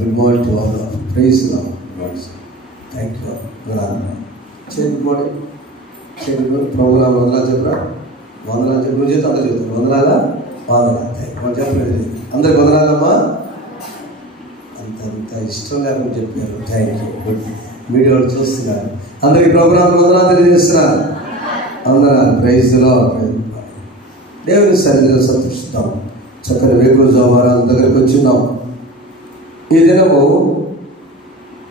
Good morning to all of praise Lord. Thank you. Good morning. Program వందలా చెప్పరా? వందలా చెప్పి నువ్వు చెప్తే అందరూ చెప్తారు. వందనాలా? వందలా. మనం చెప్పలేదు. అందరికి వందనాలమ్మా. అంత ఇష్టం లేకుండా చెప్పారు. Thank you. గుడ్. మీడియా వాళ్ళు చూస్తున్నారు. అందరికి ప్రోగ్రామ్ వందలా తెలియజేస్తున్నారు. వందనాలు. Praise Lord. దేవుని సన్నిధిలో సంతోషిస్తాం. చక్కని వేకువజామున దగ్గరికి వచ్చిన్నాం. ఈ దినము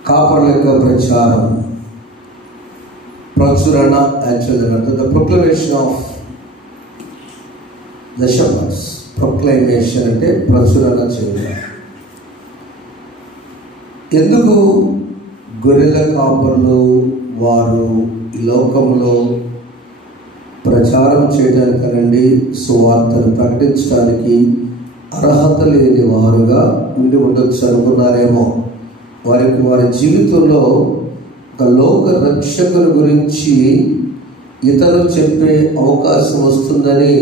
కాపర్ల యొక్క ప్రచారం, ప్రచురణ, యాక్చువల్గా the proclamation of the shepherd's. Proclamation అంటే ప్రచురణ చేయడం. ఎందుకు గొర్రెల కాపర్లు వారు ఈ లోకంలో ప్రచారం చేయడానికనండి, సువార్తను ప్రకటించడానికి అర్హత లేని వారుగా ఉండి ఉండొచ్చు అనుకున్నారేమో. వారికి వారి జీవితంలో ఒక లోక రక్షకుని గురించి ఇతరులు చెప్పే అవకాశం వస్తుందని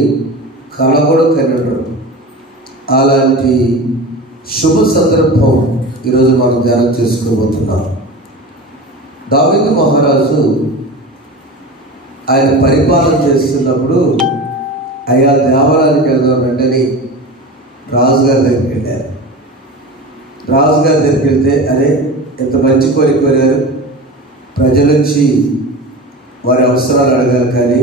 కలగొడకనడు. అలాంటి శుభ సందర్భం ఈరోజు మనం ధ్యానం చేసుకోబోతున్నాం. దావీదు మహారాజు ఆయన పరిపాలన చేస్తున్నప్పుడు, అయ్యా దేవాలయానికి వెళ్దాం వెంటనే రాజుగారి దగ్గరికి వెళ్ళారు. రాజుగారి దగ్గరికి వెళ్తే, అరే ఎంత మంచి కోరిక కోరారు, ప్రజలు వచ్చి వారి అవసరాలు అడగాలి, కానీ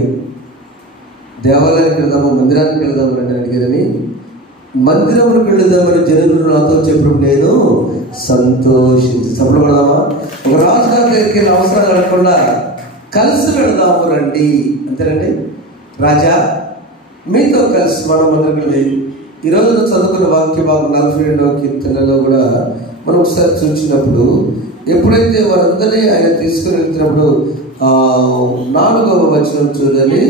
దేవాలయానికి వెళ్దాము, మందిరానికి వెళ్దామని అంటే అడిగారని, మందిరంలోకి వెళ్దామని జనులు నాతో చెప్పినప్పుడు నేను సంతోషించి చెప్పబడదామా? ఒక రాజుగారి దగ్గరికి వెళ్ళి అవసరాలు అడగకుండా కలిసి వెళదాము రండి అంతేనండి. రాజా మీతో కలిసి మనం అందరికీ ఈరోజు చదువుకున్న వాక్య భాగం 42వ కీర్తనలో కూడా మనం ఒకసారి చూసినప్పుడు, ఎప్పుడైతే వారందరినీ ఆయన తీసుకుని వెళ్తున్నప్పుడు 4వ వచనం చూడండి.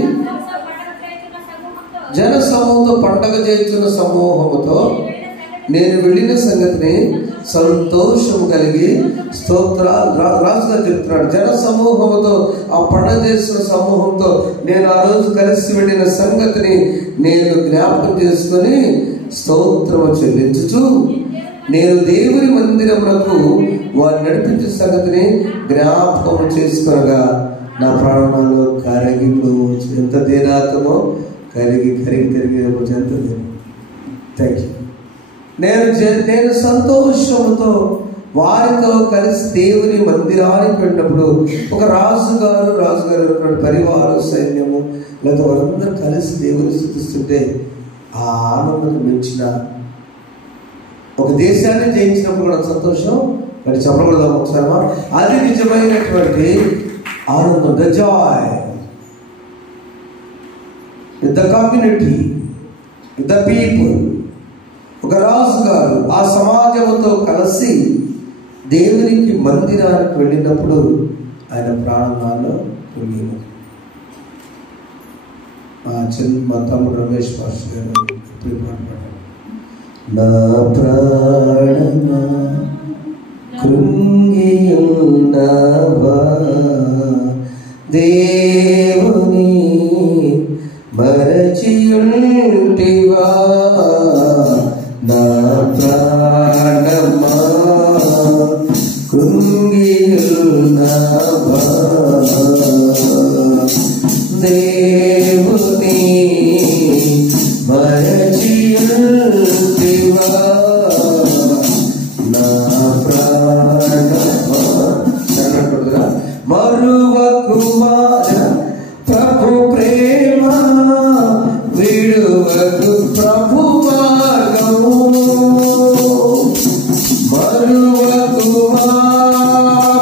జన సమూహంతో పండగ చేస్తున్న సమూహముతో నేను వెళ్ళిన సంగతిని సంతోషం కలిగి స్తోత్రాలు రాజుగా చెప్తున్నాడు. జన సమూహంతో, ఆ పండగ చేస్తున్న సమూహంతో నేను ఆ రోజు కలిసి వెళ్ళిన సంగతిని నేను జ్ఞాపకం చేసుకుని స్తోత్రము చెల్లించుచు, నేను దేవుని మందిరమునకు వారు నడిపించే సంగతిని జ్ఞాపకం చేసుకునగా నా ప్రాణాలు కరిగిపోవచ్చు. ఎంత దీనాత్మో కరిగి తిరిగి ఎంత థ్యాంక్ యూ. నేను సంతోషంతో వారితో కలిసి దేవుని మందిరానికి వెళ్ళినప్పుడు, ఒక రాజుగారు పరివార సైన్యము లేదా వారందరూ కలిసి దేవుని స్తుతిస్తుంటే, ఆ ఆనందం మించిన ఒక దేశాన్ని జయించినప్పుడు కూడా సంతోషం మరి చెప్పకూడదాం ఒకసారి. అది నిజమైనటువంటి ఆనందం. The Joy with the community, with the people. ఒక రాజుగారు ఆ సమాజంతో కలిసి దేవునికి మందిరానికి వెళ్ళినప్పుడు ఆయన ప్రాణాలు పొందిన మా తమ్ముడు రమేష్ పాస్టర్ గారు ఎప్పుడు మాట్లాడారు, నా ప్రాణమా కృంగియున్నావా దేవుని మరచియుంటివా, నా ప్రాణమా కృంగియున్నావా దేవుని మరచియుంటివా, నా ప్రాణమా మరువకుమార ప్రభు ప్రేమ విడువకు ప్రభు మార్గము, మరువకుమా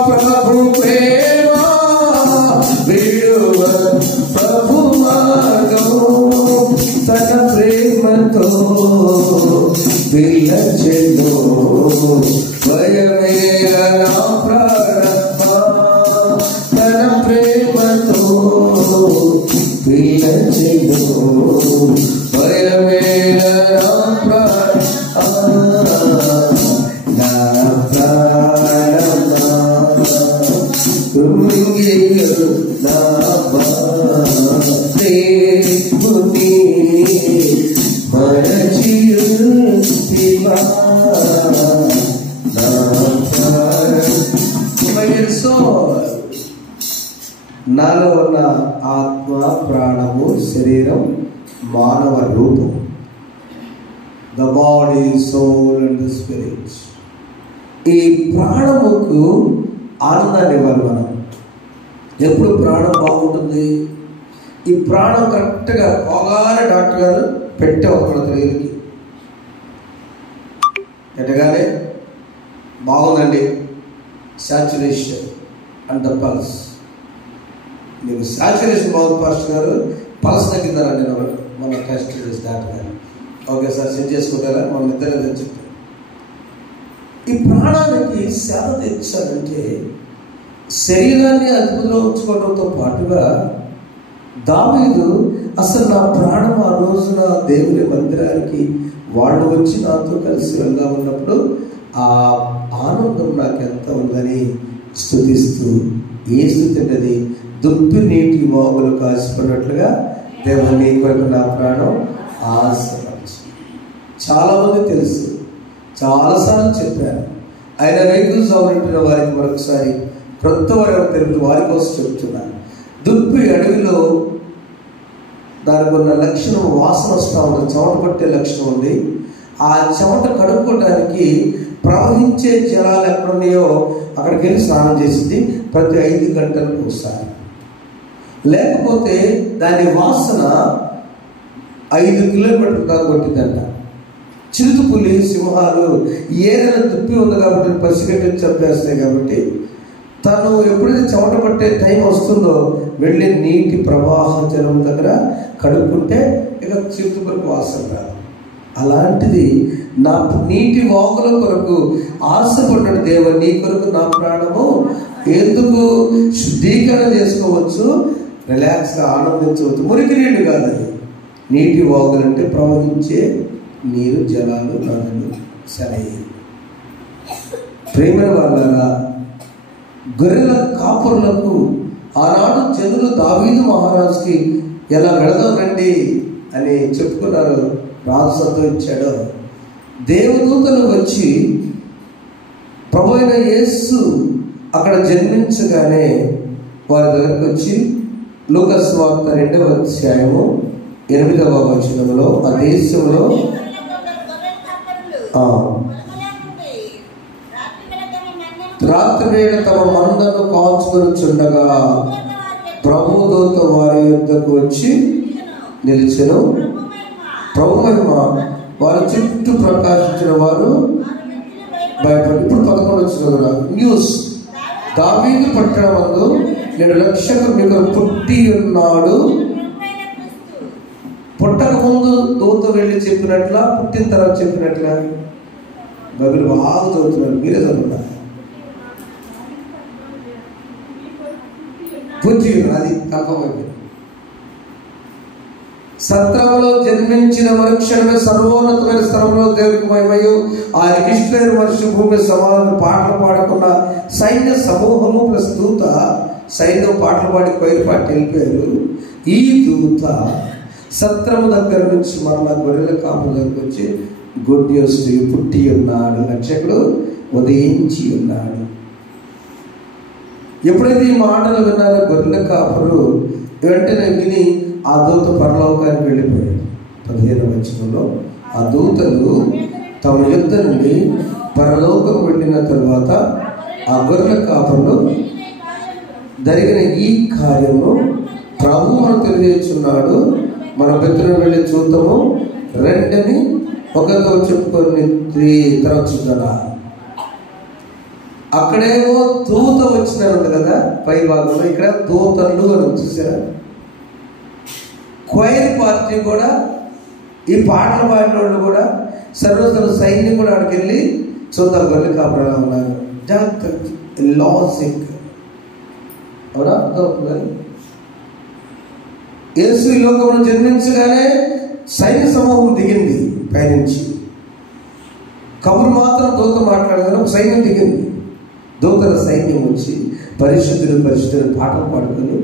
ప్రభు ప్రేమ విడువ ప్రభు మార్గము, తన ప్రేమతో పిలచెను భయమేల నా ప్రాణమా, తన ప్రేమతో పిలచెను భయమేల నా ప్రాణమా, నా ప్రాణమా కృంగియున్నావా దేవుని మరచియుంటివా, నా నాలో ఉన్న ఆత్మ, ప్రాణము, శరీరం, మానవ రూపం. The body, soul and spirit. ఈ ప్రాణముకు ఆనందాన్ని ఇవ్వాలి మనం. ఎప్పుడు ప్రాణం బాగుంటుంది? ఈ ప్రాణం కరెక్ట్గా బాగానే డాక్టర్ గారు పెట్టే ఒక రైలుకి పెట్టగానే బాగుందండి, సాచురేషన్ అండ్ ద పల్స్. మీకు సాచురేషన్ బాగుంది పాస్టర్ గారు, పల్స్ తగ్గిందారండి మన టెస్ట్ చేసి డాక్టర్ గారు. ఓకే సార్, సెట్ చేసుకుంటారా? మనం ఇద్దరు చెప్పారు. ఈ ప్రాణానికి సేద తీర్చాలంటే శరీరాన్ని అదుపులో ఉంచుకోవడంతో పాటుగా దావీదు అసలు నా ప్రాణం ఆ రోజున దేవుని మందిరానికి వాళ్ళు వచ్చి నాతో కలిసి వెళ్దా ఉన్నప్పుడు ఆ ఆనందం నాకు ఎంత ఉందని స్తుతిస్తూ, ఏ స్థుతి అంటది? దుప్పి నీటి వాగులు కాసిపడినట్లుగా దేవుని కొరకు నా ప్రాణం ఆశపరచు. చాలామంది తెలుసు, చాలాసార్లు చెప్పాను. ఆయన వెహికల్స్ అవలంటున్న వారికి మరొకసారి క్రొత్త వారు తెలుగు వారి కోసం చెప్తున్నాను. దుప్పి అడవిలో దానికి ఉన్న లక్షణం వాసన వస్తూ ఉంది, చెమట పట్టే లక్షణం ఉంది. ఆ చెమట కడుక్కోవడానికి ప్రవహించే జలాలు ఎక్కడున్నాయో అక్కడికి వెళ్ళి స్నానం చేసింది ప్రతి 5 గంటలకు ఒకసారి. లేకపోతే దాని వాసన 5 కిలోమీటర్ల దాకా కొట్టిందంట. చిరుతుపులి, సింహాలు ఏదైనా దుప్పి ఉంది కాబట్టి పసిగట్టి చంపేస్తాయి. కాబట్టి తను ఎప్పుడైతే చెమట పట్టే టైం వస్తుందో వెళ్ళి నీటి ప్రవాహ జలం దగ్గర కడుక్కుంటే ఇక చిరుతుపులకు వాసన రాదు. అలాంటిది నా నీటి వాగుల కొరకు ఆశపడ్డాడు దేవుడు. నీ కొరకు నా ప్రాణము ఎందుకు శుద్ధీకరణ చేసుకోవచ్చు, రిలాక్స్గా ఆనందించవచ్చు. మురికి నీళ్ళు కాదని, నీటి వాగులంటే ప్రవహించే నీరు, జలాలు, నదులు, సరైన. ప్రేమైన వాళ్ళారా, గొర్రెల కాపురులకు ఆనాడు జనులు దావీదు మహారాజుకి ఎలా వెళదామండి అని చెప్పుకున్నారు. రాజు సంతోషించాడు. దేవదూతలు వచ్చి ప్రభు అయిన యేసు అక్కడ జన్మించగానే వారి దగ్గరకు వచ్చి లూకా సువార్త 2వ అధ్యాయము 8వ వచనంలో ఆ దేశంలో రాత్రి వేళ తమ మందను కాచుకొనుచుండగా ప్రభుదూత వారి యొద్దకు వచ్చి నిలిచెను. ప్రభు మహిమ వారి చుట్టూ ప్రకాశించిన వారు భయపడి. ఇప్పుడు 11 వచ్చిన న్యూస్. దావీదు పట్టణమందు 7 లక్షల మీకు పుట్టి ఉన్నాడు. పుట్టక ముందు దూత వెళ్ళి చెప్పినట్ల, పుట్టిన తర్వాత చెప్పినట్ల? బైబిల్ బాగా చదువుతున్నారు, మీరే చదువుతున్నారు. పుట్టి అది కన్ఫర్మ్ అయిపోయింది. సత్రములో జన్మించిన మరుక్షణమే సర్వోన్నతమైన స్థలంలో దేవునికి మహిమయు ఆయనకి ఇష్టమైన మనిషి భూమి సమాధానం పాటలు పాడుకున్న సైన్య సమూహము ప్లస్ దూత సైన్యం పాటలు పాడి పైరుపాటి వెళ్ళిపోయారు. ఈ దూత సత్రము దగ్గర నుంచి మరలా గొర్రెల కాపుల దగ్గరకు వచ్చి గుడ్ న్యూస్ పుట్టి ఉన్నాడు, రక్షకుడు ఉదయించి ఉన్నాడు. ఎప్పుడైతే ఈ మాటలు విన్నారో గొర్రెల కాపురు వెంటనే విని ఆ దూత పరలోకానికి వెళ్ళిపోయాడు. 15వ వచనంలో ఆ దూతలు తమ యుద్ధ నుండి పరలోకం వెళ్ళిన తరువాత ఆ గొర్రెల కాపురులు జరిగిన ఈ కార్యము ప్రభు మనం తెలియజేస్తున్నాడు, మన బెత్తను వెళ్ళి చూద్దాము రెండని ఒకరితో చెప్పుకొని తర్వాత చూద్దా. అక్కడేమో దూత వచ్చినారు కదా పై భాగంలో, ఇక్కడ దూతలు అని చూసారా. క్వైర్ పార్టీ కూడా, ఈ పాటలు పాడిన వాళ్ళు కూడా, సర్వసర్వ సైన్యం కూడా అక్కడికి వెళ్ళి చూద్దాం గొర్రెల కాపురాలు ఉన్నారు. జాగ్రత్త లాజిక్ అవునా అర్థమవుతుందని. యేసు ఈ లోకంలో జన్మించగానే సైన్య సమూహం దిగింది పైనుంచి. కబురు మాత్రం దూత మాట్లాడగానే ఒక సైన్యం దిగింది. దూతల సైన్యం వచ్చి పరిశుద్ధులు పరిశుద్ధులు పాటలు పాడుకొని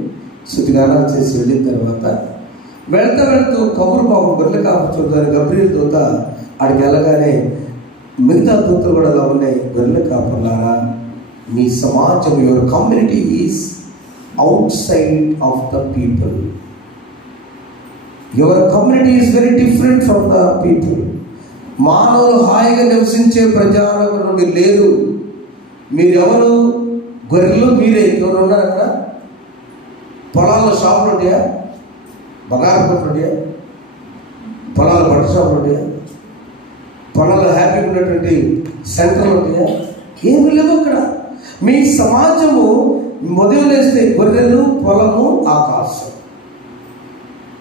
శుద్ధిగానాలు చేసి వెళ్ళిన తర్వాత వెళ్తూ కబురు బాబు గొర్రెల కాపు చూద్దాని గబ్రియల్ దూత ఆడికి వెళ్ళగానే మిగతా దూతలు కూడా అలా ఉన్నాయి. గొర్రెల కాపులారా, మీ సమాజం, your community is outside of the people. Your community is very different from the people. మానవులు హాయిగా నివసించే ప్రజలకు నుండి లేరు. మీరెవరు? గొర్రెలు మీరే. ఎవరు ఉన్నారు అక్కడ? పొలాల్లో షాపులు ఉంటాయా? బంగారు కొట్లు ఉంటాయా? పొలాల బట్ట షాపులు ఉంటాయా? పొలాల్లో హ్యాపీగా ఉన్నటువంటి సెంటర్లు ఉంటాయా? ఏమి లేవు అక్కడ. మీ సమాజము మొదలేస్తే గొర్రెలు, పొలము, ఆకాశం.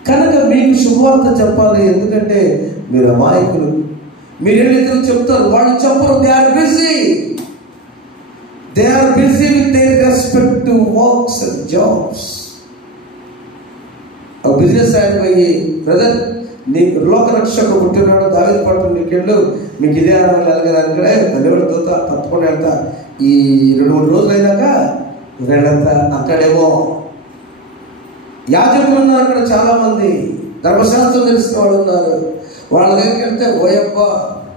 కనుక మీకు శుభవార్త చెప్పాలి. ఎందుకంటే మీరు అమాయకులు. మీరేమి ఇతరులు చెప్తారు, వాళ్ళు చెప్పరు. They are busy with their respective works and jobs. Business ఆయన పోయి, బ్రదర్ నీకు లోకరక్షకుడు పుట్టినాడు, దావీదు పట్టణం నీకెళ్ళు, మీకు ఇదే ఆరాలు వెళ్ళగదా అక్కడే దేవుడు దూత తప్పకుండా వెళ్తా. ఈ 2-3 రోజులు అయినాక వెళ్ళంతా. అక్కడేమో యాజకులు ఉన్నారు, అక్కడ చాలా మంది ధర్మశాస్త్రం తెలిసిన వాళ్ళు ఉన్నారు. వాళ్ళ దగ్గరికి వెళ్తే ఓయప్ప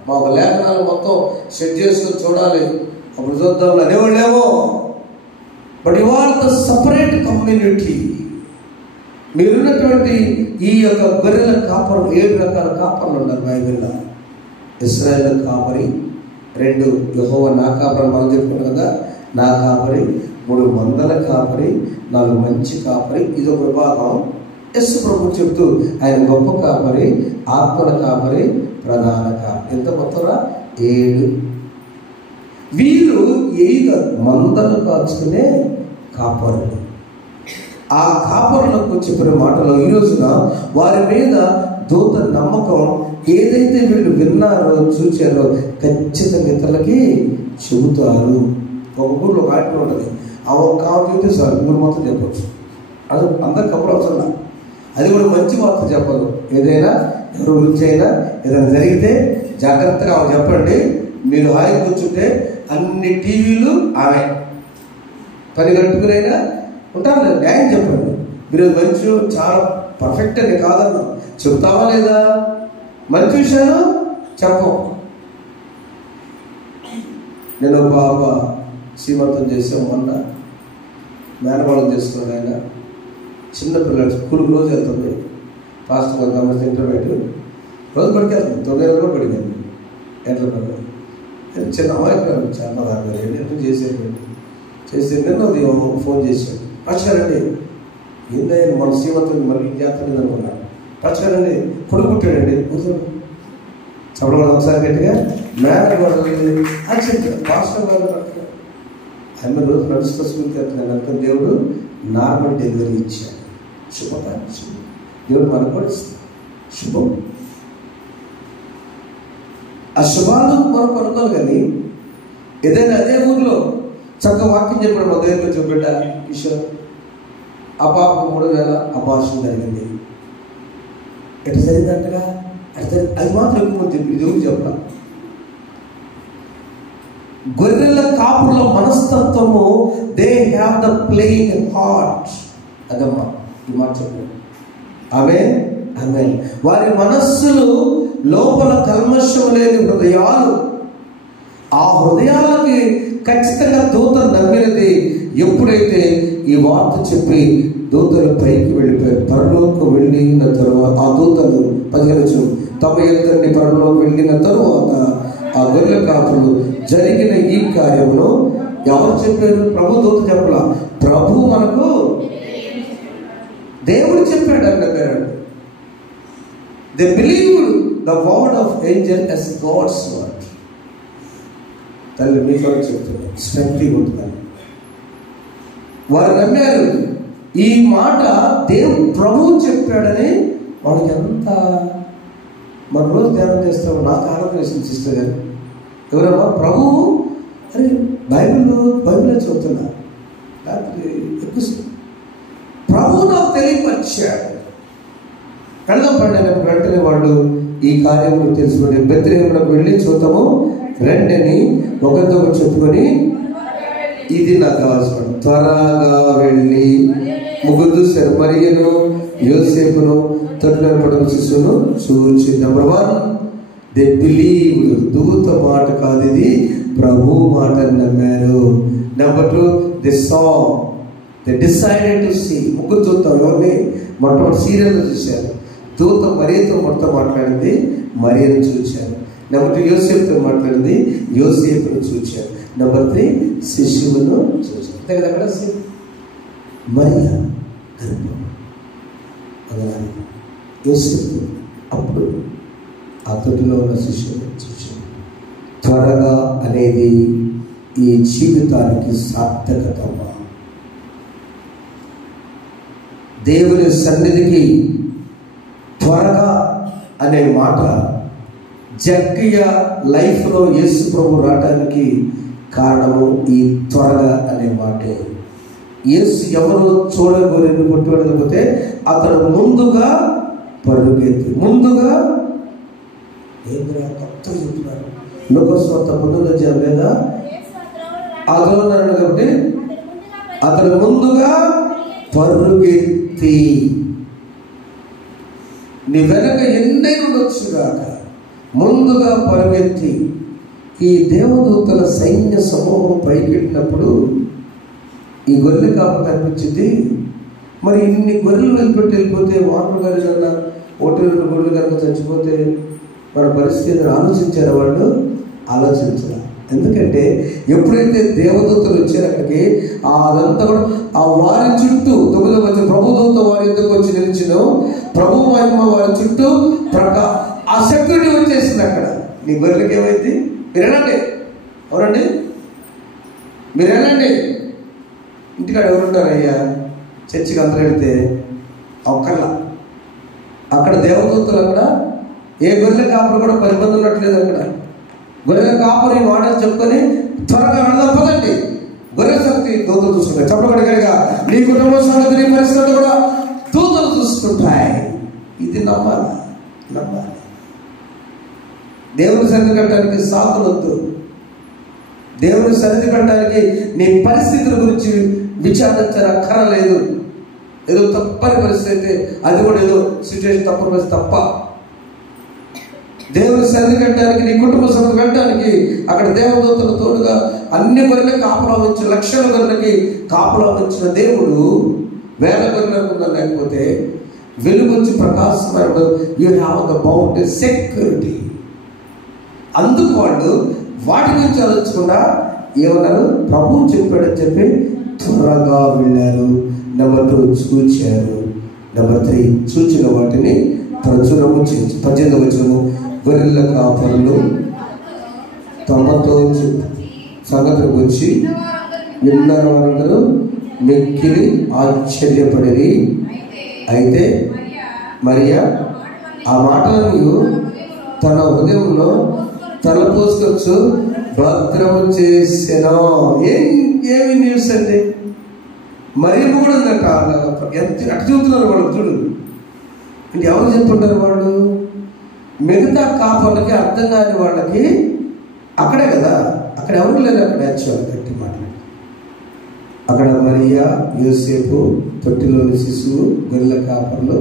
మాకు లేఖనాలు మొత్తం సెట్ చేసుకొని చూడాలి, అప్పుడు చూద్దాం అనేవాళ్ళేమో. But you are the separate community. మీరున్నటువంటి ఈ యొక్క గొర్రెల కాపరు, 7 రకాల కాపర్లు ఉన్నారు బైబిల్లో. ఇశ్రాయేలు కాపరి, 2 యెహోవా నా కాపరి, మనం చెప్పుకున్నాం కదా, నా కాపరి, 3 మందల కాపరి, 4 మంచి కాపరి. ఇదొక విభాగం. యేసు ప్రభు చెప్తూ ఆయన గొప్ప కాపరి, ఆత్మల కాపరి, ప్రధాన కాపరి. ఎంత మొత్తంగా 7. వీరు 8 మందలు కాచుకునే కాపరులు. ఆ కాపరులకు చెప్పిన మాటలో ఈ రోజున వారి మీద దూత నమ్మకం ఏదైతే వీళ్ళు విన్నారో చూచారో ఖచ్చితంగా ఇతరులకి చెబుతారు. ఒక ఊళ్ళో ఒక ఆట ఉంటుంది, ఆ ఒక్క చెబితే సార్ ఊరు మొత్తం చెప్పచ్చు. అది అందరు కబురు అవసరం. అది కూడా మంచి వార్త చెప్పదు. ఏదైనా ఎవరి గురించి అయినా ఏదైనా జరిగితే జాగ్రత్తగా ఆమె చెప్పండి. మీరు హాయి కూర్చుంటే అన్ని టీవీలు ఆమె పని కట్టుకునైనా ఉంటారు. న్యాయం చెప్పండి. మీరు మంచి చాలా పర్ఫెక్ట్ అని కాదన్నా, చెప్తావా లేదా? మంచి విషయాలు చెప్పం. నేను బాబా శ్రీమంతం చేసాం, మొన్న మేనపాళం చేసుకున్నాను. ఆయన చిన్నపిల్లలు స్కూల్కి రోజు వెళ్తుంది. ఫాస్ట్ కొంతమంది ఇంటర్మీడియట్ రోజు పడికేస్తుంది. 9 రోజులు కూడా పడిపోయింది. ఎట్లా పడిపోయింది? చిన్న అమాయకులు చాలా దాకా చేసే నిన్న ఉదయం ఫోన్ చేశాడు, పచ్చగారండి ఏందయ్య మన శ్రీమంతం మళ్ళీ చేస్తాను అనుకున్నాను. పచ్చగారండి కొడుకు పుట్టాడండి. చెప్పడం ఒకసారి గట్టిగా మేనర్ పాస్టర్ గారు ఆమె రోజు నడుస్తూ స్కూల్కి వెళ్తున్నాను అనుకుని దేవుడు నార్మల్ డెలివరీ ఇచ్చాడు. శుభకార్యం దేవుడు మనకు కూడా ఇస్తాడు. శుభం. ఆ శుభాలు మనకు అనుకోవాలి. కానీ ఏదైనా అదే ఊర్లో చక్కగా వాక్యం చెప్పడం మొదలు చూపెట్ట కిషోర్ ఆ పాపకు 3000 అబార్షన్ జరిగింది. ఎట్లా జరిగిందంటగా అది మాత్రం ఎక్కువ చెప్పి దేవుడు చెప్పడం. గొర్రెల కాపుల మనస్తత్వము, they have the plain heart. అదమ్మా ఈ మాట చెప్పండి. ఆమేన్ ఆమేన్. వారి మనస్సులు లోపల కల్మషం లేని హృదయాలు. ఆ హృదయాలకి ఖచ్చితంగా దూత నమ్మినది. ఎప్పుడైతే ఈ వార్త చెప్పి దూతలు పైకి వెళ్ళిపోయారు, పరలోకి వెళ్ళిన తరువాత ఆ దూతలు 15 తమ ఇద్దరిని పరలోకి వెళ్ళిన తరువాత ఆ గొర్రెల కాపులు జరిగిన ఈ కార్యమును ఎవరు చెప్పారు? ప్రభు దూత చెప్పలా, ప్రభు మనకు దేవుడు చెప్పాడు అన్నారు. They believed the word of Angel as God's word. తల్లి మీకు చెప్తున్నా, స్ట్రెంగ్త్ ఉంటుందని వారు నమ్మారు. ఈ మాట దేవుడు ప్రభువు చెప్పాడని వాళ్ళకి ఎంత మన రోజు ధ్యానం చేస్తామో నాకు ఆనందం వేసింది సిస్టర్ గారు. ఎవరమ్మా ప్రభువు? అరే బైబిల్లో చదువుతున్నా రాత్రి ఎక్కువ ప్రభువు నాకు తెలియపరిచాడు. కళ్ళం పండిన వెంటనే వాళ్ళు ఈ కార్యములు తెలుసుకొని బెత్లెహేమునకు వెళ్ళి చూద్దాము రెండని ఒకరితో చెప్పుకొని, ఇది నాకు కావాల్సిన త్వరగా వెళ్ళి ముగ్గురు చూశారు, మరియను యోసేపును తొట్టిలో పడిన శిశువును చూచి. Number 1 they believed. దూత మాట కాదు, ఇది ప్రభు మాట నమ్మారు. Number 2 they saw they decided to see. ముగ్గురు చూస్తాం. ఎవరిని? మొట్టమొదటి సీరియల్లో చూశారు. దూత మరియతో మొత్తం మాట్లాడింది, మరియను చూశారు. నెంబర్ 2 యోసేపుతో మాట్లాడింది, యోసేపును చూశారు. నెంబర్ 3 శిశువును చూశారు. అంతే కదా అక్కడ మరియ గర్భం. యోసేపు అప్పుడు ఆ తొట్టిలో ఉన్న శిశువును చూశారు. త్వరగా అనేది ఈ జీవితానికి సార్థకత. దేవుని సన్నిధికి త్వరగా అనే మాట జక్కయ్య లైఫ్లో యేసు ప్రభు రావడానికి కారణము ఈ త్వరగా అనే మాటే. యేసు ఎవరు చూడగోరిని కొట్టుకోలేకపోతే అతడు ముందుగా పరుగెత్తి ముందుగా కొత్తగా చెప్తున్నారు. లోకస్వార్త 19వ అధ్యాయం లేదా అదోన్నాడు కాబట్టి అతడు ముందుగా పరుగెత్తి. నీ వెనక ఎన్నైనా ఉండొచ్చుగాక, ముందుగా పరుగెత్తి. ఈ దేవదూతల సైన్య సమూహం పైకెట్టినప్పుడు ఈ గొర్రెల కాపు కనిపించింది. మరి ఇన్ని గొర్రెలు వెళ్ళిపోతే వాటర్ గారి కన్నా 1-2 గొర్రెలు కనుక చచ్చిపోతే మన పరిస్థితిని ఆలోచించారు. వాళ్ళు ఆలోచించారు. ఎందుకంటే ఎప్పుడైతే దేవదూతలు వచ్చారు అక్కడికి, అదంతా కూడా ఆ వారి చుట్టూ 9వ వచనం ప్రభుదూత వారి ఎందుకు వచ్చి నిలిచినో ప్రభు మహిమ వారి చుట్టూ ఆ సెక్యూరిటీ వచ్చేసింది. అక్కడ నీ గొర్రెలకి ఏమైంది? మీరు వెళ్ళండి, ఎవరండి మీరు వెళ్ళండి. ఇంటికాడ ఎవరుంటారయ్యా? చర్చికి అందరూ వెళితే ఒక్కర్లా. అక్కడ దేవదూతలు అక్కడ ఏ గొర్రెల కాపులు కూడా 10 మంది ఉన్నట్లేదు. అక్కడ గొర్రెల కాపుని మాటలు చెప్పుకొని త్వరగా వెళదాం పదండి. గొర్రెల సంగతి దూతలు చూసుకుంటాయి. చెప్పగలిగా నీ కుటుంబ సంగతి, నీ పరిస్థితులు కూడా దూతలు చూసుకుంటాయి. ఇది నమ్మాలి. దేవుని సన్నిధి కట్టడానికి సాకులొద్దు. దేవుని సన్నిధి కట్టడానికి నీ పరిస్థితుల గురించి విచారించనక్కరలేదు. ఏదో తప్పని పరిస్థితి అయితే అది కూడా ఏదో సిచ్యువేషన్ తప్పని పరిస్థితి తప్ప. దేవుని సన్నిధి కట్టడానికి, నీ కుటుంబ సన్నిధి కట్టడానికి అక్కడ దేవదూతల తోడుగా అన్ని గొర్రెల కాపులా ఉంచిన, లక్షల గొర్రెలకి కాపులా ఉంచిన దేవుడు వేల గొర్రెలకు లేకపోతే వెలుగు వచ్చి ప్రకాశమైన you have the boundary security. అందుకు వాళ్ళు వాటి గురించి ఆలోచించకుండా ఏమన్నారు? ప్రభువు చెప్పాడని చెప్పి త్వరగా వెళ్ళారు. నెంబర్ 2 చూచారు. నెంబర్ 3 చూచిన వాటిని ప్రచురము చేసి 18వ వచనము గొర్రెల కాపరులు తమతో సంగతికి వచ్చి విన్న వారందరూ మెక్కిలి ఆశ్చర్యపడి, అయితే మరియా ఆ మాటలను తన హృదయంలో తలపోసుకొచ్చు భద్రము చేసెను. ఏమి న్యూస్ అండి? మరి కూడా ఉందట. అటు చూస్తున్నారు వాళ్ళు. చూడు, అంటే ఎవరు చెప్తుంటారు వాళ్ళు? మిగతా కాపర్లకి అర్థం కాని వాళ్ళకి అక్కడే కదా, అక్కడ ఎవరు లేరు. అక్కడ యాక్చువల్ గట్టి మాట్లాడి అక్కడ మరియా, యోసేపు, తొట్టిలోని శిశువు, గొర్రెల కాపర్లు.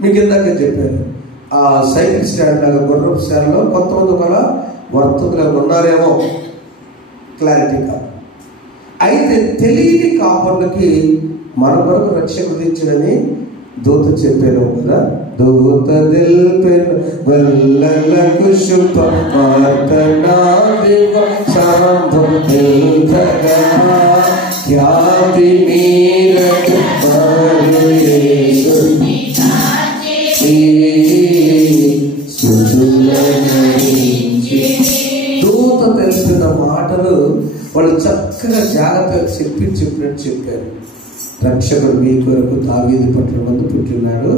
మీకు ఇందాక చెప్పాను ఆ సైకిల్ స్టాండ్ లాగా గుర్రపు స్టాండ్లో కొంతమంది కూడా వర్తకులు ఉన్నారేమో, క్లారిటీ కాదు. అయితే తెలియని కాపర్లకి మన కొరకు రక్షణ తెచ్చినని దూత చెప్పాను కదా. దూత తెలిపెను వల్లలకు శుభవార్తనా దేవ సంభూతగా ఖ్యాతి మీరకు దూత తెలిసిన మాటలు వాళ్ళు చక్కగా జాగ్రత్తగా చెప్పినట్టు చెప్పారు. రక్షకుడు మీ కొరకు దావీదు పట్ల మందు పుట్టినాడు,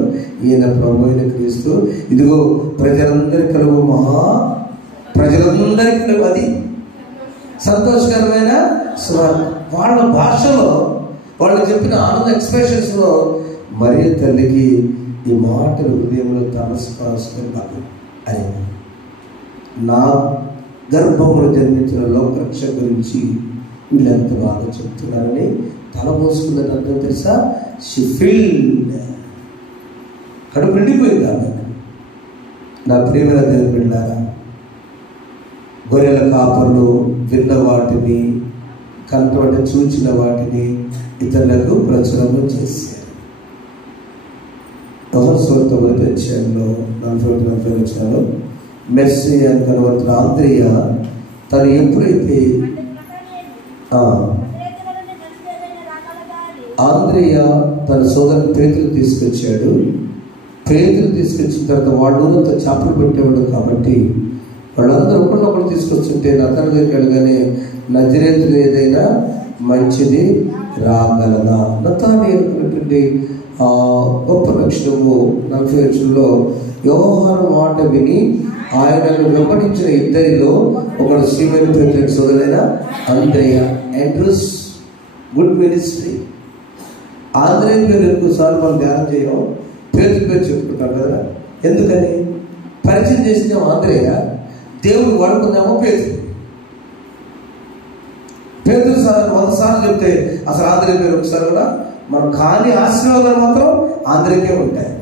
ఈయన ప్రభు అయిన క్రీస్తు. ఇదిగో ప్రజలందరి కలుగు ప్రజలందరికీ కలుగు. అది సంతోషకరమైన స్వరం. వాళ్ళ భాషలో వాళ్ళు చెప్పిన ఆనంద ఎక్స్ప్రెషన్స్లో మరియ తల్లికి ఈ మాటలు హృదయంలో తలస్పరుచుకొని అని నా గర్భమును జన్మించిన లోకరక్ష గురించి వీళ్ళు ఎంత బాగా చెప్తున్నారని తలపోసుకున్నట్టు అర్థం తెలుసా? షీ ఫీల్డ్ కడుపు నిండిపోయింది ఆమె. నా ప్రియమైన దేవుని బిడ్డలారా, గొర్రెల కాపర్లు విన్న వాటిని కనపడి చూచిన వాటిని ఇతరులకు ప్రచురము చేశారు. యోహాను మొదటి అధ్యాయంలో 40 వచ్చాను. మెస్సీ అని కనబడుతున్న ఆంద్రియ తను ఎప్పుడైతే ఆంద్రియ తన సోదరుని పేతురు తీసుకొచ్చాడు. పేతురు తీసుకొచ్చిన తర్వాత వాడు ఊరంతా చేపలు పెట్టేవాడు కాబట్టి వాళ్ళందరూ ఒకరినొకరు తీసుకొచ్చుంటే నతను దగ్గరికి వెళ్ళగానే నజరేతుడు ఏదైనా మంచిది రాగలదా? నతాని అనుకున్నటువంటి గొప్ప లక్షణము 40 లక్షణంలో యోహాను మాట విని ఆయనను వెంబడించిన ఇద్దరిలో ఒకడు సీమోను పేతురు సోదరుడైన ఆంద్రియ. Andrew's good ministry. ఆంద్రియ పేరు ఎక్కువసార్లు మనం ధ్యానం చేయం, పేతురు పేరు చెప్పుకుంటాం కదా. ఎందుకని? పరిచయం చేసిన ఆంద్రియ, దేవుడు వాడుకుందామో పేతురు. పేతురు సార్ 100 సార్లు చెప్తే అసలు ఆంద్రియ పేరు ఒకసారి కూడా మనం కానీ ఆశీర్వాదాలు మాత్రం ఆంద్రియకే ఉంటాయి.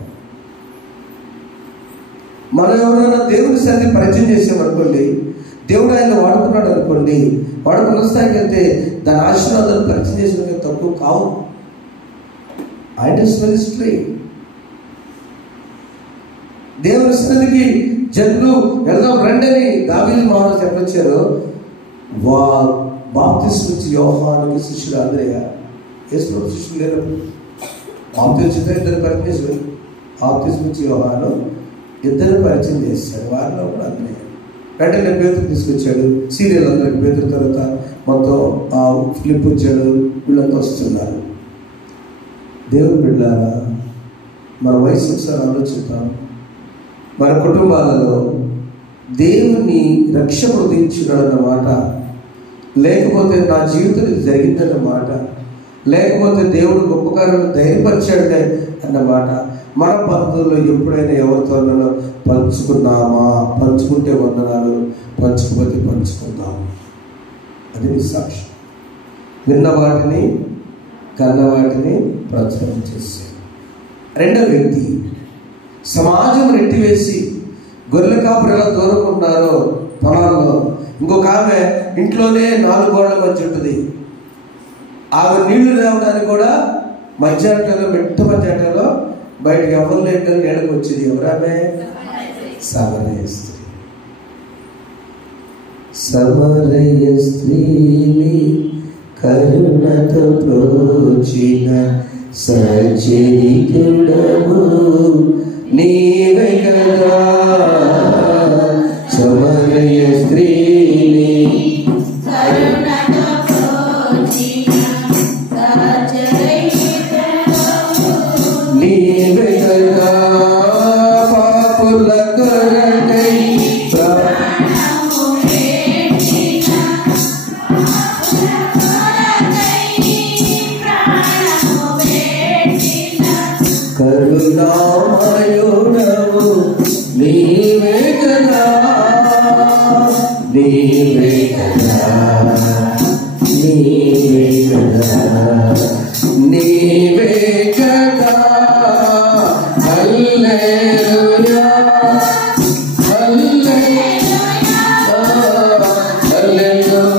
మనం ఎవరైనా దేవుని సన్ని పరిచయం చేసామనుకోండి, దేవుడు ఆయన వాడుకున్నాడు అనుకోండి, వాడుకున్న స్థాయికి వెళ్తే దాని ఆశీర్వాదాలు పరిచయం చేసిన తక్కువ కావు. ఆయన మినిస్ట్రీ దేవుని సన్నిధికి జనులు వెళ్దాం రండి అని దావీదు మహారాజు చెప్పొచ్చారు. బాప్తిస్మం ఇచ్చి యోహానుకి శిష్యుడు ఆంద్రియ. యేసు శిష్యులు లేరు. బాప్తిస్మం ఇద్దరు పరిచయం చేశారు. బాప్తిస్మం ఇచ్చి యోహాను ఇద్దరు పరిచయం చేశారు. వారిలో కూడా ఆంద్రియ. వెంటనే పేతురు తీసుకొచ్చాడు. సీరియల్ అందరికి పేతురు తర్వాత మొత్తం ఫిలిప్ వచ్చాడు. వీళ్ళంతా వస్తున్నారు. దేవుని బిడ్డలారా, మన వయసు ఒకసారి ఆలోచిద్దాం. మన కుటుంబాలలో దేవుని రక్షకుడు దించున్నాడన్నమాట, లేకపోతే నా జీవితం ఇది జరిగిందన్నమాట, లేకపోతే దేవుడు గొప్ప కార్యాలను ధైర్యపరిచాడే అన్నమాట మన బంధువుల్లో ఎప్పుడైనా ఎవరితో పంచుకున్నామా? పంచుకుంటే వందనాలు, పంచుకోకపోతే పంచుకుందాం. అది నీ సాక్ష్యం. విన్న వాటిని కన్న వాటిని ప్రచురం చేసి. రెండవ వ్యక్తి, సమాజం నెట్టివేసి గొర్రెల కాపురు ఎలా దూరం ఉన్నారో పొలాల్లో, ఇంకొక ఆమె ఇంట్లోనే 4 గోడల మధ్య ఉంటుంది. ఆమె నీళ్లు లేవడానికి కూడా మధ్యాహ్నంలో మిట్ట మధ్యాహ్నంలో బయటకు ఎవరు లేటని నీడకు వచ్చేది. ఎవరామె? సమరయ స్త్రీ. సమరయ స్త్రీని కరుణతో ప్రోచిన సచరితుడవు నీవే కదా. సమరయ స్త్రీని నీవే కదా. పాపుల కొరకై కరుణామయుడవు నీవే కదా. నీవే కదా. నీవే కదా. నీవే కదా. హల్లెలూయా హల్లెలూయా హల్లెలూయా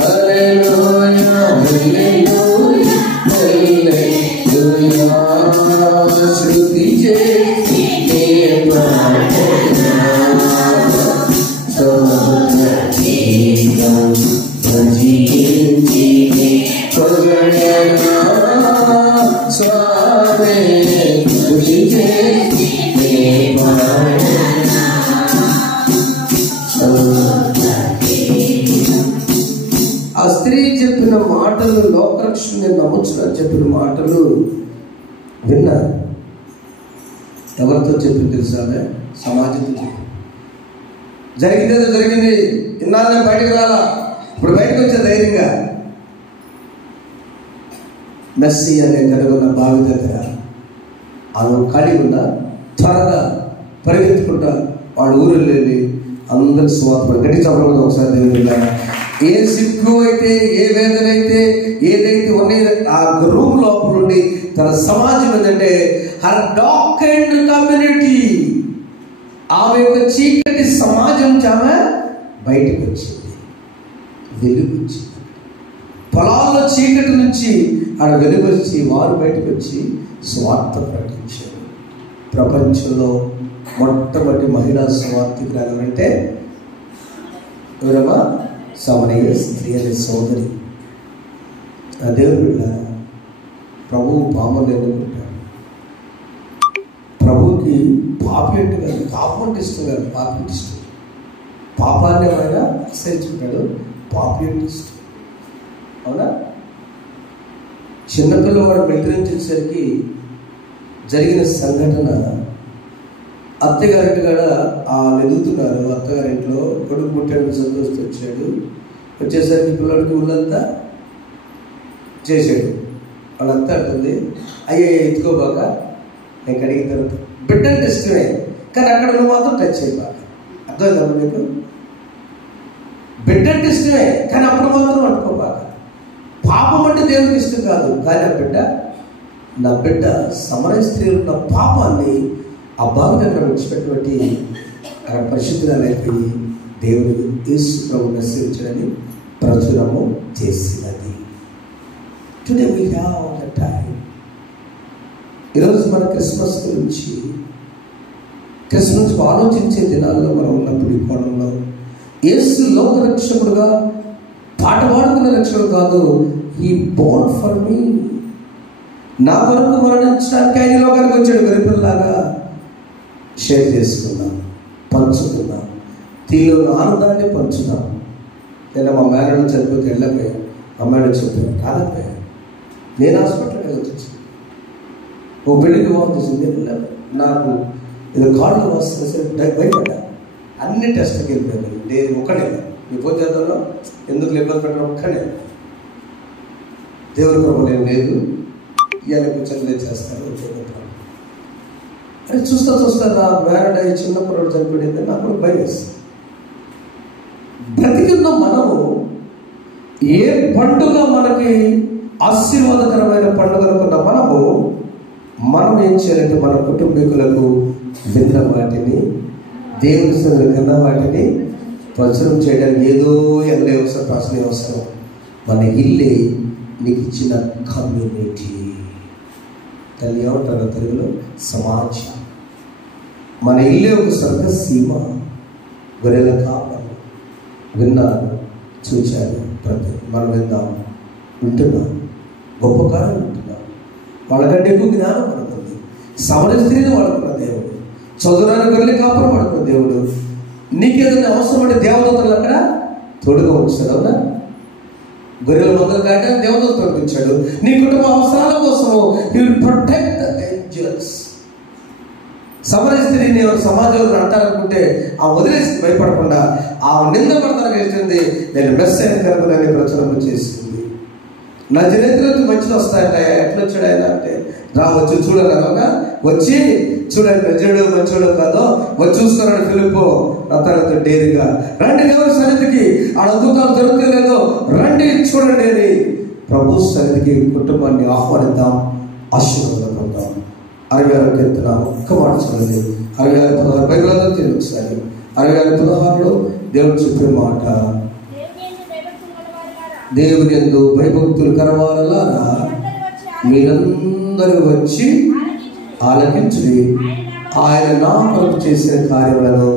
హల్లెలూయా హల్లెలూయా శృతి చేసి స్వామి శృతి చేసి ఆ స్త్రీ చెప్పిన మాటలు, లోకరక్షణ నమ్ముచున్న చెప్పిన మాటలు విన్నారు. ఎవరితో చెప్పింది తెలుసా? సమాజంతో చెప్పి. జరిగిందేదో జరిగింది, ఇన్నాళ్ళే బయటకు రాలా, ఇప్పుడు బయటకు వచ్చే ధైర్యంగా మెస్సీ అనే కనుగొన్న బావి దగ్గర ఆమె ఖాళీ ఉన్న త్వరగా పరిగెత్తుకుంటా వాడు ఊరు వెళ్ళి అందరికి సువార్త గట్టి చెప్పడం ఒకసారి దేవుడు. ఏ సిగ్గు అయితే, ఏ వేదన అయితే, ఏదైతే ఉన్నాయో ఆ రూమ్ లోపల నుండి తన సమాజం ఏంటంటే హర్ డార్కెన్డ్ కమ్యూనిటీ, ఆమె యొక్క చీకటి సమాజం ఆమె బయటకు వచ్చింది, వెలుగు వచ్చింది. పొలాల్లో చీకటి నుంచి ఆడ వెలుగు వచ్చి వారు బయటకు వచ్చి స్వార్థ ప్రకటించారు. ప్రపంచంలో మొట్టమొదటి మహిళా స్వార్థికురాలు అంటే ఎవరమ్మా? సమరయ స్త్రీ అనే సోదరి. ఆ దేవుడి బిడ్డ ప్రభువు పాపం ఎన్నుకుంటాడు. ప్రభువుకి పాపి అంటే కాదు, పాపం అంటే ఇష్టం కాదు, పాపి అంటే ఇష్టం. పాపాన్ని ఆయన ఆశ్రయించుకుంటాడు, పాపి అంటే ఇష్టం. అవునా? చిన్నపిల్లవాడు మిలిటరీ నుంచి వచ్చేసరికి జరిగిన సంఘటన, అత్తగారింటి కాడ ఎదుగుతున్నారు. అత్తగారింట్లో కొడుకు పుట్టాడు, సంతోషిస్తూ వచ్చాడు. వచ్చేసరికి పిల్లడికి ఊళ్ళంతా చేశాడు. వాళ్ళంతా అంటుంది, అయ్యే ఎత్తుకోబాక, నేను అడిగిన తర్వాత బిడ్డ అంటే ఇష్టమే, కానీ అక్కడ నువ్వు మాత్రం టచ్ అయిపోక. అర్థమైందా మీకు? బిడ్డ అంటే ఇష్టమే, కానీ అప్పుడు మాత్రం పట్టుకోబాక. పాపం అంటే దేవుడికి ఇష్టం కాదు, కానీ ఆ బిడ్డ, నా బిడ్డ సమరయ స్త్రీ ఉన్న పాపాన్ని ఆ బాబు దగ్గర విడిచిపెట్టి అక్కడ పరిశుద్ధులైపోయి దేవుడు యేసు ప్రభు నశించడని ప్రచురము చేసినది. Today we have the time. ఈరోజు మన క్రిస్మస్ గురించి ఆలోచించే దినాల్లో మనం ఉన్నప్పుడు ఈ కోణంలో యేసు లోక రక్షకుడుగా పాట పాడుకునే రక్షకుడు కాదు. హీ బోర్న్ ఫర్ మీ, నా కొరకు మరణించడానికి ఆయన లోకానికి వచ్చాడు. గరిపిల్లలాగా షేర్ చేసుకున్నాం, పంచుకున్నాం, తీలో ఆనందాన్ని పంచున్నాం. నేను మా మేనడు చనిపోతే వెళ్ళకపోయాను, అమ్మాయిని చెప్పాను కాకపోయాను. నేను హాస్పిటల్కి వెళ్ళొచ్చు, ఓ పెళ్ళికి బాగుంది, నాకు ఇది కాళ్ళు వస్తుంది సరే భయపడ్డా. అన్ని టెస్ట్కి వెళ్ళిపోయాను. నేను ఒక్కడే మీ ఫోన్ చేద్దాంలో ఎందుకు ఇబ్బంది పెట్టడం ఒక్కడే. దేవుడి ప్రభు నేను లేదు, ఇవాళ కూర్చొని నేను చేస్తాను. అది చూస్తా నా మ్యారేడ్ అయ్యి చిన్నప్పుడు చనిపోయింది, నాకు కూడా భయం వేస్తుంది. బ్రతికున్న మనము ఏ పండుగ మనకి ఆశీర్వాదకరమైన పండుగ అనుకున్న మనం ఏం చేయాలంటే మన కుటుంబీకులకు విన్న వాటిని, దేవుని సన్నిధిలో కన్న వాటిని ప్రచురం చేయడానికి ఏదో ఎల్లే అవసరం, ప్రాసనే అవసరం. మన ఇల్లే నీకు ఇచ్చిన కమ్యూనిటీ. తల్లి ఏమంటారు తెలుగులో? సమాజం. మన ఇల్లే ఒక స్వర్గసీమ. గొర్రెల కాపలు విన్నారు, చూచారు, మనం విందాం, వింటున్నాం, గొప్ప కాలం వింటున్నాం. వాళ్ళకంటే ఎక్కువ జ్ఞానం పడుతుంది. సమరయ స్త్రీని వాడుకున్న దేవుడు, చదువురాని గొర్రెల కాపురం పడుకున్న దేవుడు. నీకేదైనా అవసరం అంటే దేవదూతలు అక్కడ తోడుగా ఉంచాడు. అవునా? గొర్రెల మందలు కాయడానికి దేవదూతలు పంపించాడు. నీ కుటుంబ అవసరాల కోసము he will protect the angels. సమరయ స్త్రీని సమాజంలో అంటారనుకుంటే ఆ వదిలేసి భయపడకుండా ఆ నింద పడతానికి వెళ్తుంది. నేను మెస్సైనా కనుగొనని ప్రచురణ చేసింది. నా చరిత్రలో మంచిది వస్తాయట. ఎట్లా వచ్చాడు ఆయన అంటే, రావచ్చు చూడగలగా వచ్చి చూడండి ప్రజడు మంచోడు కాదో వచ్చి చూస్తున్నాడు ఫిలిప్పు అతనితో డేరిగా, రండి దేవుని సన్నిధికి, ఆడ అద్భుతాలు జరుగుతలేదో రండి చూడండి అని ప్రభు సన్నిధికి కుటుంబాన్ని ఆహ్వానిద్దాం, ఆశీర్వాదం పొందాం. 66 కీర్తన ఒక్క మాట చదివింది. 66:16 బైబిల్లో తెలుస్తుంది. 66:16 దేవుడు చెప్పే మాట, దేవుని యందు భయభక్తులు కలవాలలారా మీరందరూ వచ్చి ఆలకించుడి, ఆయన నా కొరకు చేసిన కార్యములను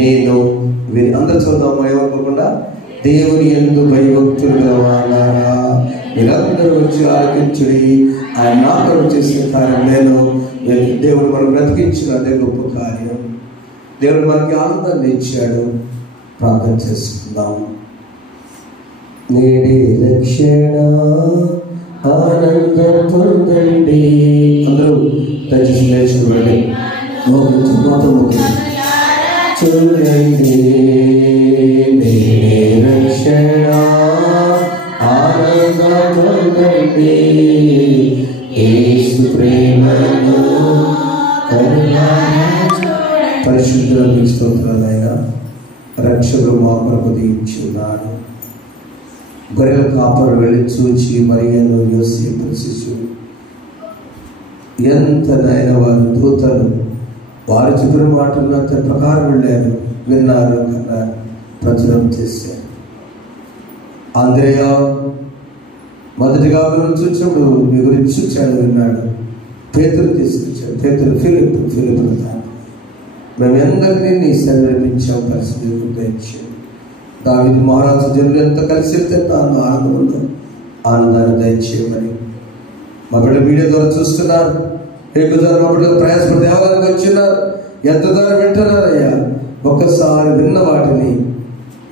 నేను విని. అందరూ చదువుదామా? ఏమనుకోకుండా, దేవుని యందు భయభక్తులు కలవాలలారా మీరందరూ వచ్చి ఆలకించుడి, ఆయన నా కొరకు చేసిన కార్యం నేను. దేవుడు మనం బ్రతికించిన అదే గొప్ప కార్యం. దేవుడు మనకి ఆనందాన్ని ఇచ్చాడు. ప్రార్థన చేసుకుందాం. నేడే రక్షణ ఆనందం పొందండి. అందరూ దయచేసి నేర్చుకోండి. చూడండి, నేడే రక్షణ ఆనందం పొందండి, యేసు ప్రేమను పరిశుద్ధులకు స్తోత్రాలైనా రక్షకుడు మా కొరకు దీవించున్నాడు. గొర్రెల కాపరు వెళ్ళి చూచి మరియను యోసేపు శిశువు ఎంత నాయన వారు దూతలు వారు చెప్పిన మాటలు అంత ప్రకారం వెళ్ళారు. విన్నారు కన్నా ప్రచురం చేశారు. ఆంద్రేయ మొదటిగా చూసినప్పుడు మీ గురించి చూచాడు, విన్నాడు. పేతురు తీసుకొచ్చాడు. పేతురు ఫిలిప్ మేమెందరినీ నీ సమర్పించాం, పరిస్థితి ఇచ్చాం. దావీదు మహారాజు జనులు ఎంత కలిసి వెళ్తే తాను ఆనందాన్ని దయచేయమని మా బిడ్డ మీడియా ద్వారా చూస్తున్నారు. మా బిడ్డ ప్రయాసపడి దేవాలయానికి వచ్చినారు. ఎంత ద్వారా వింటున్నారయ్యా. ఒక్కసారి విన్న వాటిని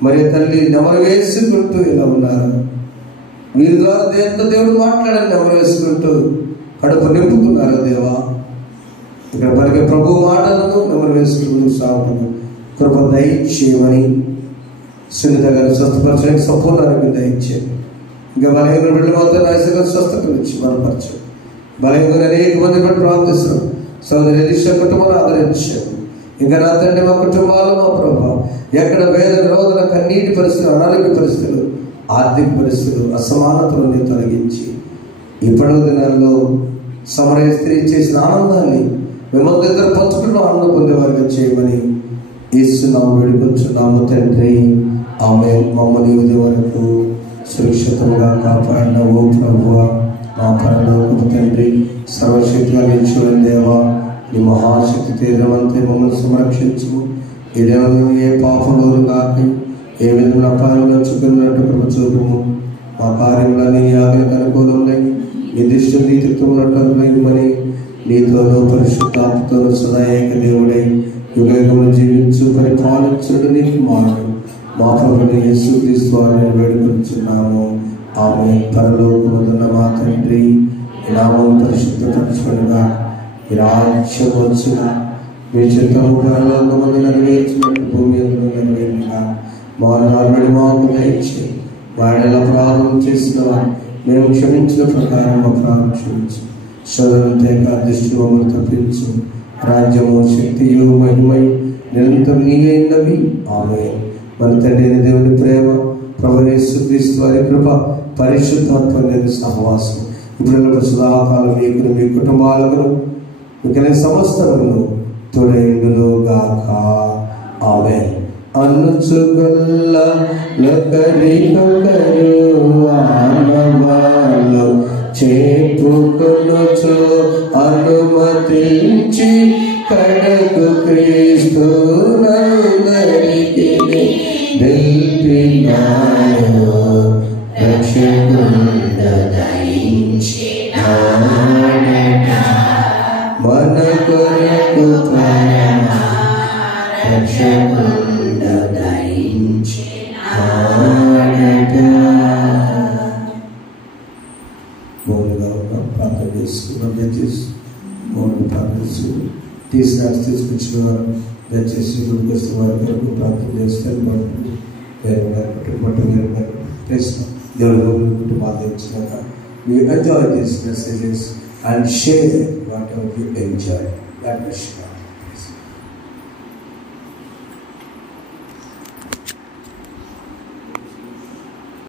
మరి తల్లి నెమరు వేసుకుంటూ ఇలా ఉన్నారు. వీరి ద్వారా ఎంత దేవుడు మాట్లాడని నెమరు వేసుకుంటూ కడుపు నింపుకున్నారు. దేవా, ఇక్కడ పలికే ప్రభు మాటలను నెమరు వేసుకుంటూ సాగుతున్నారు. కృప దయచేయమని సునీత గారు స్వస్థపరచడానికి సంపూర్ణానికి దయచేయండి. ఇంకా బలహీన బిడ్డలు మాత్రం నాయకులు స్వస్థత నుంచి బలపరచండి. బలహీన అనేక మంది బట్టి ప్రార్థిస్తాం. సోదరి దిశ కుటుంబాన్ని ఆదరించాం. ఇంకా నా తండ్రి మా కుటుంబాలు, మా ప్రభావ ఎక్కడ వేదన, రోదన, కన్నీటి పరిస్థితులు, అనారోగ్య పరిస్థితులు, ఆర్థిక పరిస్థితులు, అసమానతలను తొలగించి ఈ పండుగ దినాల్లో సమరయ స్త్రీ చేసిన ఆనందాన్ని మిమ్మల్ని ఇద్దరు పంచుకుంటూ ఆనందం పొందేవారిగా చేయమని యేసునామమున వేడుకొంచున్నాము తండ్రి. ఆమె మమ్మల్ని ఉదయం వరకు సురక్షితంగా కాపాడిన ఓ ప్రభువా, మా పరలోకపు తండ్రి, సర్వశక్తిగా నిలిచిన దేవా, నీ మహాశక్తి తేజమంతే మమ్మల్ని సంరక్షించు. ఈ దేవంలో ఏ పాపంలో కాక ఏ విధంగా అపాయంలో చుకున్నట్టు కృప చూపము. మా కార్యములన్నీ ఆకలికి అనుకూలములై నిర్దిష్ట నీతితో ఉన్నట్టు నీతోనూ పరిశుద్ధాత్మతోనూ సదా ఏక దేవుడై యుగములు జీవించు పరిపాలించుడు నీకు మారు మా ప్రభుని యేసుక్రీస్తు వారిని వేడుకొంచున్నాము. ఆమె పరలోకమున్న మా తండ్రి, నామం పరిశుద్ధపరచుకొనుగా, ఈ రాజ్యం వచ్చుగా, మీ చిత్తము పరలోకమున నెరవేర్చినట్టు భూమి యందు నెరవేరుగా. మా నాలుగు మాకు దయచేయి. వాడెలా ప్రారంభం చేసిన మేము క్షమించిన ప్రకారం మా ప్రారంభం క్షమించు. శోధనంతేక దృష్టి మమ్మల్ని తప్పించు. రాజ్యము, శక్తియు, మహిమై నిరంతరం నీవైనవి. ఆమె మన తండ్రి దేవుని ప్రేమ, ప్రభువైన యేసుక్రీస్తు వారి కృప, పరిశుద్ధాత్మ సహవాసం ఇప్పుడు సదాకాలం మీకు, మీ కుటుంబాలకు, మీకు సమస్తమును తోడైండును గాక. ఆమె అనుచుగల్ల లకరికొకరు ఆనవాలు చెప్పుకొనుచు అనుమతించి కడకు క్రీస్తు నందరికి నిలిపినాడు. రక్షకుడు దయించినాడట మన కొరకు ప్రాణ రక్షకుడు దయించినాడట. మౌనంగా ఉన్నాం, ప్రార్థన చేసుకున్నాం. దయచేసి మౌనం ప్రార్థిస్తూ తీసుకొచ్చిన వారు దయచేసి ముందుకు వస్తే వారి కొరకు ప్రార్థన చేస్తారు. వేరే దేవుడు కుటుంబాలు తెచ్చినాక you enjoy these messages and share whatever you enjoy. God bless you.